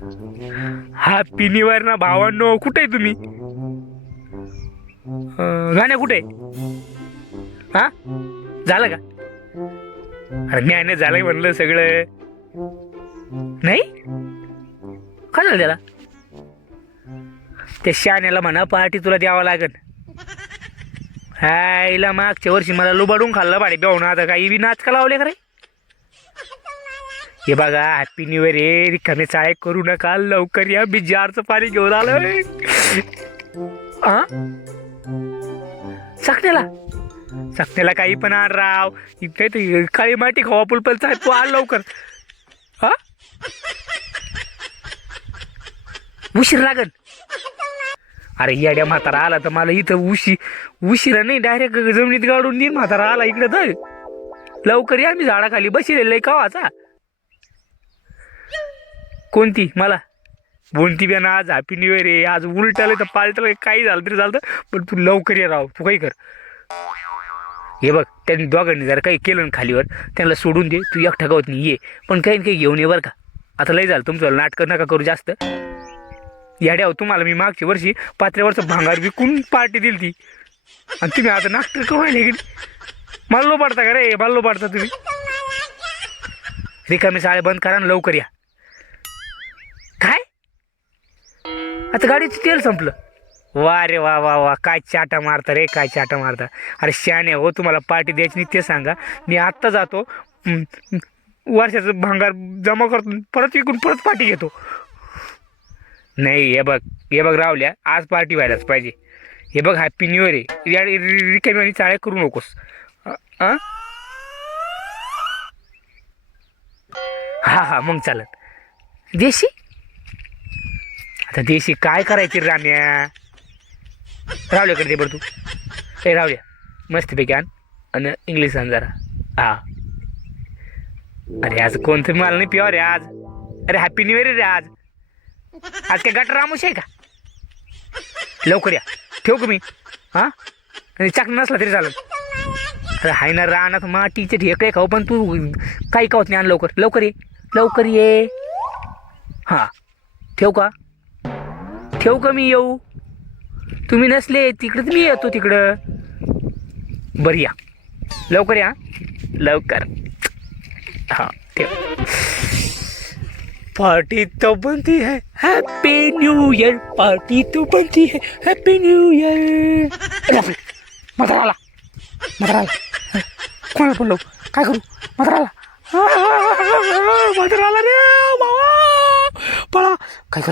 Happy new year ना भावांनो. कुठे आहे तुम्ही? गाण्या कुठे हा झालं का? अरे मी झालं म्हणलं सगळं. नाही काय झालं त्याला? त्या शाण्याला म्हणा पार्टी तुला द्यावं लागेल. हायला मागच्या वर्षी मला लुबाडून खाल्लं भाडे बेवणं. आता काही बी नाच का लावले का रे? हे बघा हॅपी न्यू इयर. हे रिकामे चाळे करू नका. लवकर या. मी जारचं पाणी घेऊन आलोय. हा चकण्याला काही पण आण राव. इथे काळी माती खवा पुलपलचा तू आण लवकर. हा उशीर लागल. अरे येड्या म्हातारा आला तर मला इथं उशिरा नाही डायरेक्ट जमिनीत गाडून देईन. म्हातारा आला इकडे तर लवकर या. मी झाडाखाली बसलेलं आहे कावाचा. कोणती मला बोलती बी ना आज हॅपी न्यू इयर आहे. आज उलटालं तर पालटालं काही झालं तरी चालतं. पण तू लवकर ये राव. तू काही कर. हे बघ त्यांनी दोघांनी जर काही केलं ना खालीवर त्यांना सोडून दे. तू एकटा गावात नाही ये. पण काही काही घेऊन ये बरं का. आता लय झालं तुमचं. नाटकं नका करू जास्त. याड्यावर तुम्हाला मी मागच्या वर्षी 5 वर्ष भांगार विकून पार्टी दिली ती. आणि तुम्ही आता नाटकं कवायला की मला लो पाडता का रे? मला लो पाडता तुम्ही. रिकामी साळे बंद करा ना लवकर या. काय आता गाडीचं तेल संपलं. वा रे वा वा वा. काय चाटा मारता रे. काय चाटा मारता. अरे शाने हो. तुम्हाला पार्टी द्यायची नाही ते सांगा. मी आत्ता जातो वर्षाचं भांगार जमा करतो. परत विकून परत पार्टी घेतो. नाही हे बघ रावल्या. आज पार्टी व्हायलाच पाहिजे. हे बघ हॅपी न्यू इयर आहे. या रिकामी चाळे करू नकोस. हा मग चालत. देशी आता देशी काय करायची राम्या? रावल्याकडे दे बरं तू. ए रावल्या मस्तपैकी आण आणि इंग्लिश आण जरा. हा अरे आज कोणतं मला नाही प्युअर आहे आज. अरे हॅपी न्यू इयर रे आज. आज काय गटर रामोश आहे का? लवकर या. ठेवू का मी? हा आणि चाक नसला तरी चालेल. अरे हाय ना रानात मातीचे ढेकळे खाऊ. पण तू काही खावत नाही. आण लवकर. लवकर ये. लवकर ये. हा ठेवू का मी येऊ? तुम्ही नसले तिकडं मी येतो तिकडं. बरं या लवकर या. लवकर हा ठेव. पार्टी तो बनती है हैप्पी न्यू ईयर. पार्टी तो बनती है हैप्पी न्यू ईयर. मधराला कोणाला बोललो काय करू? मधराला रे बाबा पळा काय